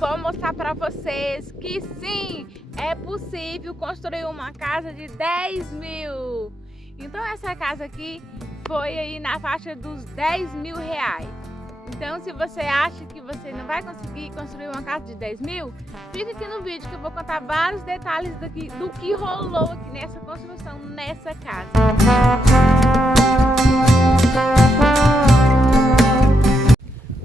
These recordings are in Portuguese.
vou mostrar para vocês que sim, é possível construir uma casa de 10 mil. Então essa casa aqui foi aí na faixa dos 10 mil reais. Então se você acha que você não vai conseguir construir uma casa de 10 mil, fica aqui no vídeo que eu vou contar vários detalhes do que rolou aqui nessa construção, nessa casa.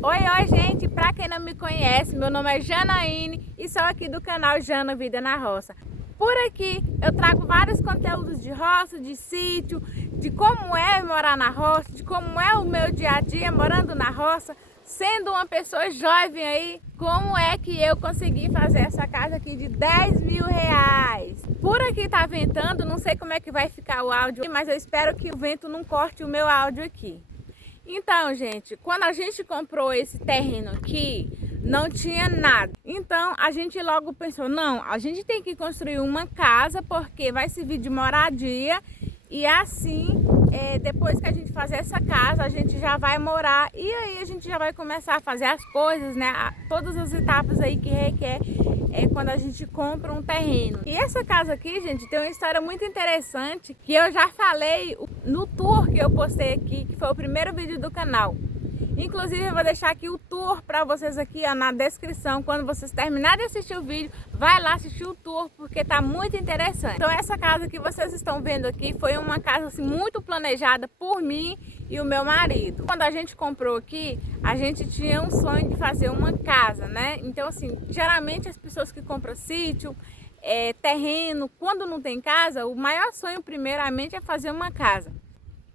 Oi, gente, pra quem não me conhece, meu nome é Janaíne e sou aqui do canal Jana Vida na Roça. Por aqui eu trago vários conteúdos de roça, de sítio, de como é morar na roça, de como é o meu dia a dia morando na roça, sendo uma pessoa jovem aí, como é que eu consegui fazer essa casa aqui de 10 mil reais. Por aqui tá ventando, não sei como é que vai ficar o áudio, mas eu espero que o vento não corte o meu áudio aqui. Então, gente, quando a gente comprou esse terreno aqui, não tinha nada. Então, a gente logo pensou, não, a gente tem que construir uma casa porque vai servir de moradia e assim, depois que a gente fazer essa casa, a gente já vai morar e aí a gente já vai começar a fazer as coisas, né? Todas as etapas aí que requer quando a gente compra um terreno. E essa casa aqui, gente, tem uma história muito interessante que eu já falei no tour que eu postei aqui, que foi o primeiro vídeo do canal. Inclusive eu vou deixar aqui o tour para vocês aqui ó, na descrição. Quando vocês terminarem de assistir o vídeo, vai lá assistir o tour porque tá muito interessante. Então essa casa que vocês estão vendo aqui foi uma casa assim, muito planejada por mim e o meu marido. Quando a gente comprou aqui, a gente tinha um sonho de fazer uma casa, né? Então assim, geralmente as pessoas que compram sítio, terreno, quando não tem casa, o maior sonho primeiramente é fazer uma casa.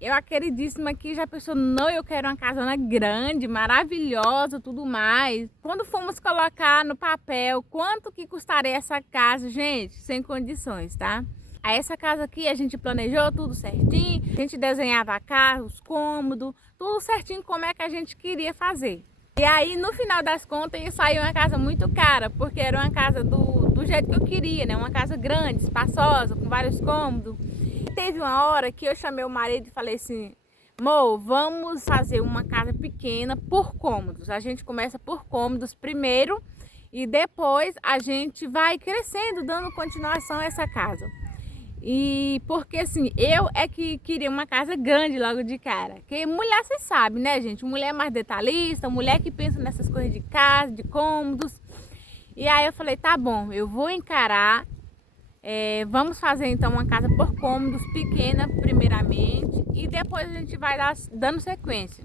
Eu acreditíssimo aqui, já pensou, não, eu quero uma casona grande, maravilhosa, tudo mais. Quando fomos colocar no papel quanto que custaria essa casa, gente, sem condições, tá? Aí essa casa aqui a gente planejou tudo certinho, a gente desenhava a casa, os cômodos, tudo certinho como é que a gente queria fazer. E aí no final das contas saiu uma casa muito cara, porque era uma casa do jeito que eu queria, né? Uma casa grande, espaçosa, com vários cômodos. Teve uma hora que eu chamei o marido e falei assim, amor, vamos fazer uma casa pequena por cômodos. A gente começa por cômodos primeiro e depois a gente vai crescendo, dando continuação a essa casa. E porque assim, eu é que queria uma casa grande logo de cara. Porque mulher, você sabe, né, gente? Mulher é mais detalhista, mulher que pensa nessas coisas de casa, de cômodos. E aí eu falei, tá bom, eu vou encarar. Vamos fazer então uma casa por cômodos, pequena primeiramente, e depois a gente vai dando sequência.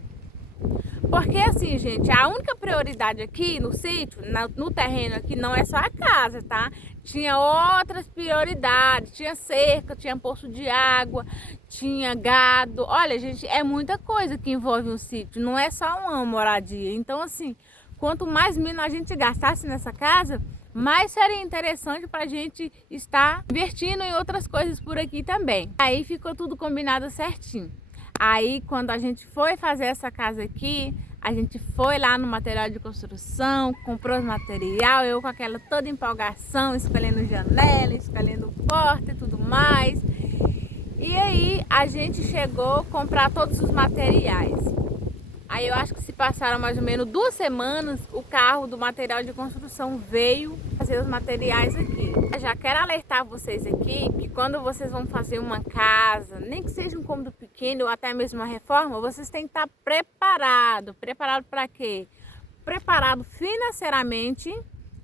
Porque assim, gente, a única prioridade aqui no sítio, no terreno aqui, não é só a casa, tá? Tinha outras prioridades, tinha cerca, tinha poço de água, tinha gado. Olha, gente, é muita coisa que envolve um sítio, não é só uma moradia. Então assim, quanto mais milho a gente gastasse nessa casa, mas seria interessante para a gente estar investindo em outras coisas por aqui também. Aí ficou tudo combinado certinho. Aí quando a gente foi fazer essa casa aqui, a gente foi lá no material de construção, comprou os material, eu com aquela toda empolgação, escolhendo janela, escolhendo porta e tudo mais. E aí a gente chegou a comprar todos os materiais. Aí eu acho que se passaram mais ou menos 2 semanas, o carro do material de construção veio fazer os materiais aqui. Eu já quero alertar vocês aqui que quando vocês vão fazer uma casa, nem que seja um cômodo pequeno ou até mesmo uma reforma, vocês têm que estar preparado. Preparado para quê? Preparado financeiramente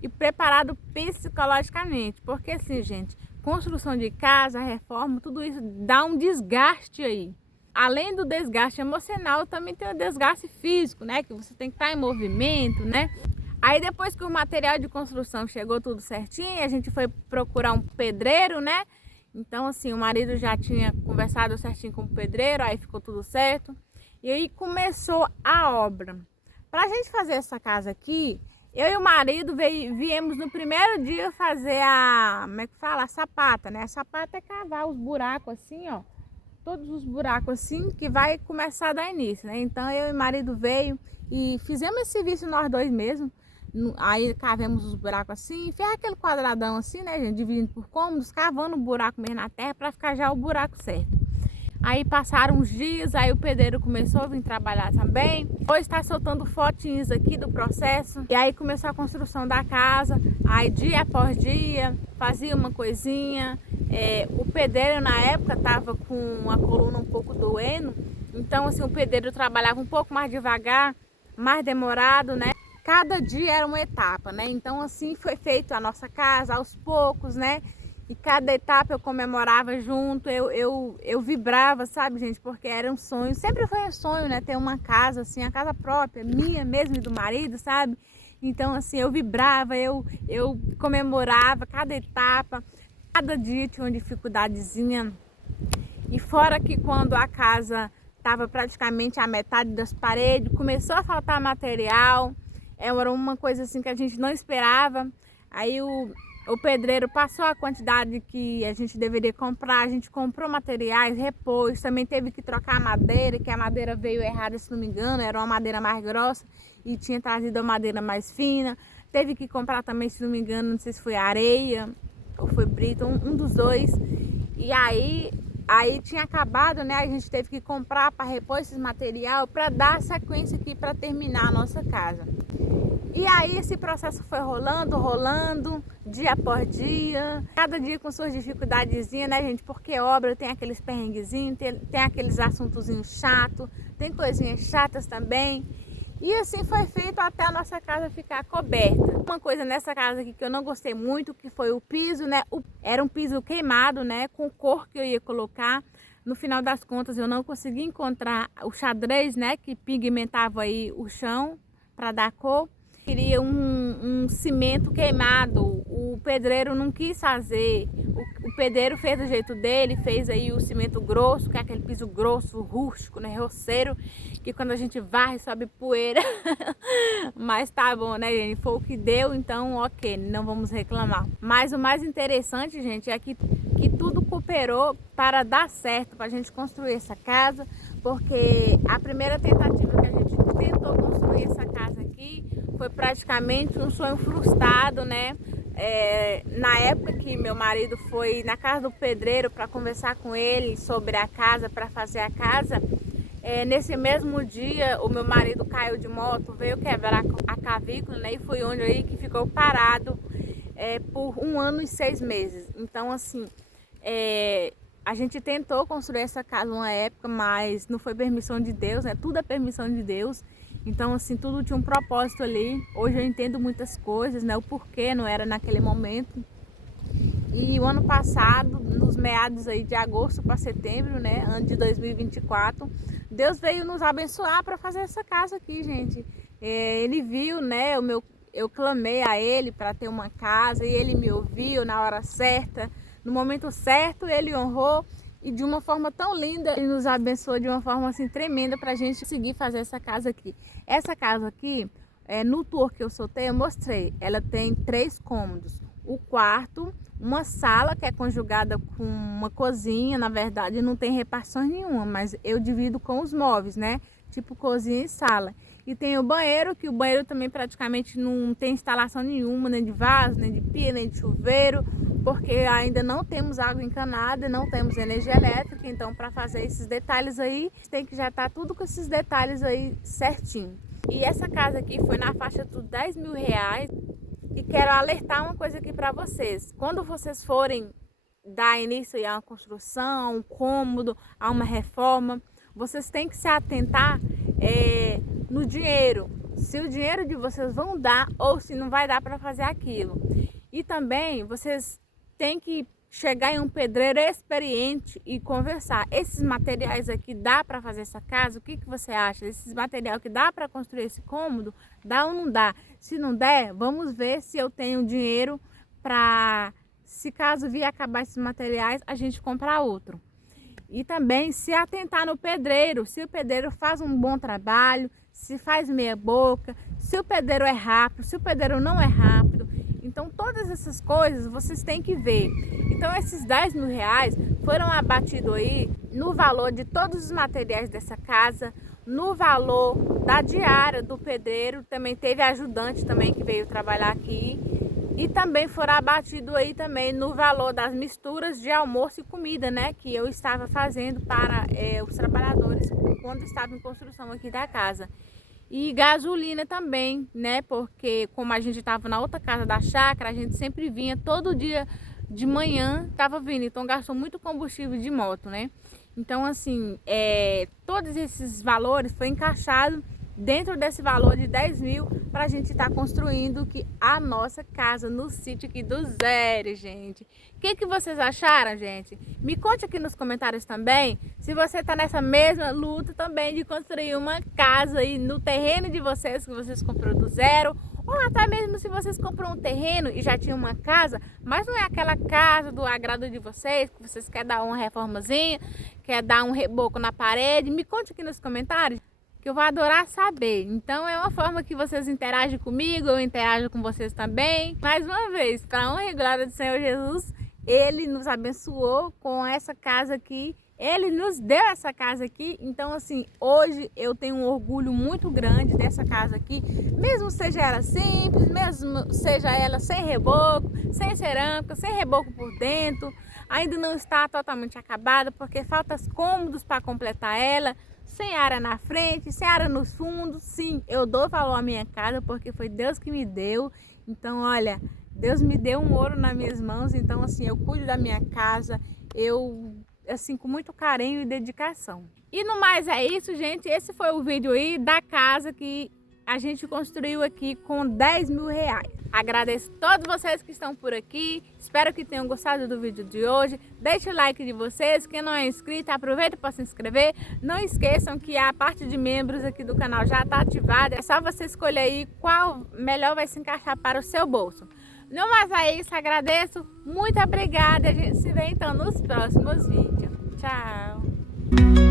e preparado psicologicamente. Porque assim, gente, construção de casa, reforma, tudo isso dá um desgaste aí. Além do desgaste emocional, também tem o desgaste físico, né? Que você tem que estar em movimento, né? Aí depois que o material de construção chegou tudo certinho, a gente foi procurar um pedreiro, né? Então assim, o marido já tinha conversado certinho com o pedreiro, aí ficou tudo certo. E aí começou a obra. Pra gente fazer essa casa aqui, eu e o marido viemos no primeiro dia fazer como é que fala? A sapata, né? A sapata é cavar os buracos assim, ó. Todos os buracos assim que vai começar a dar início, né? Então eu e o marido veio e fizemos esse serviço nós dois mesmo. Aí cavemos os buracos assim, fez aquele quadradão assim, né, gente? Dividindo por cômodos, cavando o buraco mesmo na terra para ficar já o buraco certo. Aí passaram uns dias, aí o pedreiro começou a vir trabalhar também. Hoje está soltando fotinhos aqui do processo. E aí começou a construção da casa. Aí dia após dia, fazia uma coisinha. O pedreiro na época estava com a coluna um pouco doendo. Então assim, o pedreiro trabalhava um pouco mais devagar, mais demorado, né? Cada dia era uma etapa, né? Então assim foi feito a nossa casa aos poucos, né? E cada etapa eu comemorava junto, eu vibrava, sabe, gente? Porque era um sonho, sempre foi um sonho, né? Ter uma casa, assim, a casa própria, minha mesmo e do marido, sabe? Então, assim, eu vibrava, eu comemorava cada etapa, cada dia tinha uma dificuldadezinha. E fora que quando a casa estava praticamente a metade das paredes, começou a faltar material, era uma coisa assim que a gente não esperava. Aí o pedreiro passou a quantidade que a gente deveria comprar, a gente comprou materiais, repôs, também teve que trocar a madeira, que a madeira veio errada, se não me engano, era uma madeira mais grossa e tinha trazido a madeira mais fina. Teve que comprar também, se não me engano, não sei se foi areia ou foi brita, um dos dois. E aí tinha acabado, né? A gente teve que comprar para repor esse material para dar sequência aqui para terminar a nossa casa. E aí esse processo foi rolando, dia após dia, cada dia com suas dificuldadezinhas, né, gente? Porque obra tem aqueles perrenguezinhos, tem aqueles assuntozinhos chatos, tem coisinhas chatas também. E assim foi feito até a nossa casa ficar coberta. Uma coisa nessa casa aqui que eu não gostei muito, que foi o piso, né? Era um piso queimado, né? Com cor que eu ia colocar. No final das contas eu não consegui encontrar o xadrez, né? Que pigmentava aí o chão para dar cor. Queria um cimento queimado, o pedreiro não quis fazer, o pedreiro fez do jeito dele, fez aí o cimento grosso, que é aquele piso grosso, rústico, né, roceiro, que quando a gente varre sobe poeira, mas tá bom, né, gente, foi o que deu, então ok, não vamos reclamar. Mas o mais interessante, gente, é que tudo cooperou para dar certo, para a gente construir essa casa, porque a primeira tentativa que a gente tentou construir essa casa aqui foi praticamente um sonho frustrado, né? Na época que meu marido foi na casa do pedreiro para conversar com ele sobre a casa, para fazer a casa, nesse mesmo dia o meu marido caiu de moto, veio quebrar a clavícula, né? E foi onde aí que ficou parado por 1 ano e 6 meses. Então assim, a gente tentou construir essa casa uma época, mas não foi permissão de Deus, né? Tudo é permissão de Deus. Então assim, tudo tinha um propósito ali. Hoje eu entendo muitas coisas, né? O porquê não era naquele momento. E o ano passado, nos meados aí de agosto para setembro, né? Ano de 2024, Deus veio nos abençoar para fazer essa casa aqui, gente. Ele viu, né? Eu clamei a Ele para ter uma casa e Ele me ouviu na hora certa. No momento certo, Ele honrou. E de uma forma tão linda, Ele nos abençoou de uma forma assim tremenda para a gente conseguir fazer essa casa aqui. Essa casa aqui, no tour que eu soltei, eu mostrei. Ela tem 3 cômodos. O quarto, uma sala que é conjugada com uma cozinha. Na verdade, não tem repartição nenhuma, mas eu divido com os móveis, né? Tipo cozinha e sala. E tem o banheiro, que o banheiro também praticamente não tem instalação nenhuma, nem de vaso, nem de pia, nem de chuveiro, porque ainda não temos água encanada, não temos energia elétrica. Então para fazer esses detalhes aí, tem que já estar tudo com esses detalhes aí certinho. E essa casa aqui foi na faixa dos 10 mil reais. E quero alertar uma coisa aqui para vocês: quando vocês forem dar início a uma construção, a um cômodo, a uma reforma, vocês têm que se atentar no dinheiro, se o dinheiro de vocês vão dar ou se não vai dar para fazer aquilo. E também vocês têm que chegar em um pedreiro experiente e conversar. Esses materiais aqui dá para fazer essa casa? O que você acha? Esses materiais que dá para construir esse cômodo, dá ou não dá? Se não der, vamos ver se eu tenho dinheiro para, se caso vir acabar esses materiais, a gente comprar outro. E também se atentar no pedreiro, se o pedreiro faz um bom trabalho, se faz meia boca, se o pedreiro é rápido, se o pedreiro não é rápido. Então todas essas coisas vocês têm que ver. Então esses 10 mil reais foram abatidos aí no valor de todos os materiais dessa casa, no valor da diária do pedreiro. Também teve ajudante também que veio trabalhar aqui. E também foram abatido aí também no valor das misturas de almoço e comida, né? Que eu estava fazendo para os trabalhadores quando estava em construção aqui da casa. E gasolina também, né? Porque como a gente estava na outra casa da chácara, a gente sempre vinha todo dia de manhã, estava vindo. Então gastou muito combustível de moto, né? Então assim, todos esses valores foi encaixado dentro desse valor de 10 mil para a gente estar construindo a nossa casa no sítio aqui do zero, gente. O que vocês acharam, gente? Me conte aqui nos comentários também se você está nessa mesma luta também de construir uma casa aí no terreno de vocês, que vocês comprou do zero, ou até mesmo se vocês compram um terreno e já tinham uma casa, mas não é aquela casa do agrado de vocês, que vocês querem dar uma reformazinha, quer dar um reboco na parede. Me conte aqui nos comentários, que eu vou adorar saber. Então é uma forma que vocês interagem comigo, eu interajo com vocês também. Mais uma vez, para a honra e glória do Senhor Jesus, Ele nos abençoou com essa casa aqui, Ele nos deu essa casa aqui. Então assim, hoje eu tenho um orgulho muito grande dessa casa aqui, mesmo seja ela simples, mesmo seja ela sem reboco, sem cerâmica, sem reboco por dentro, ainda não está totalmente acabada, porque faltam cômodos para completar ela, sem área na frente, sem área nos fundos. Sim, eu dou valor à minha casa porque foi Deus que me deu. Então, olha, Deus me deu um ouro nas minhas mãos. Então, assim, eu cuido da minha casa, assim, com muito carinho e dedicação. E no mais é isso, gente. Esse foi o vídeo aí da casa que a gente construiu aqui com 10 mil reais. Agradeço a todos vocês que estão por aqui. Espero que tenham gostado do vídeo de hoje. Deixe o like de vocês. Quem não é inscrito, aproveita para se inscrever. Não esqueçam que a parte de membros aqui do canal já está ativada. É só você escolher aí qual melhor vai se encaixar para o seu bolso. No mais é isso, agradeço. Muito obrigada. A gente se vê então nos próximos vídeos. Tchau!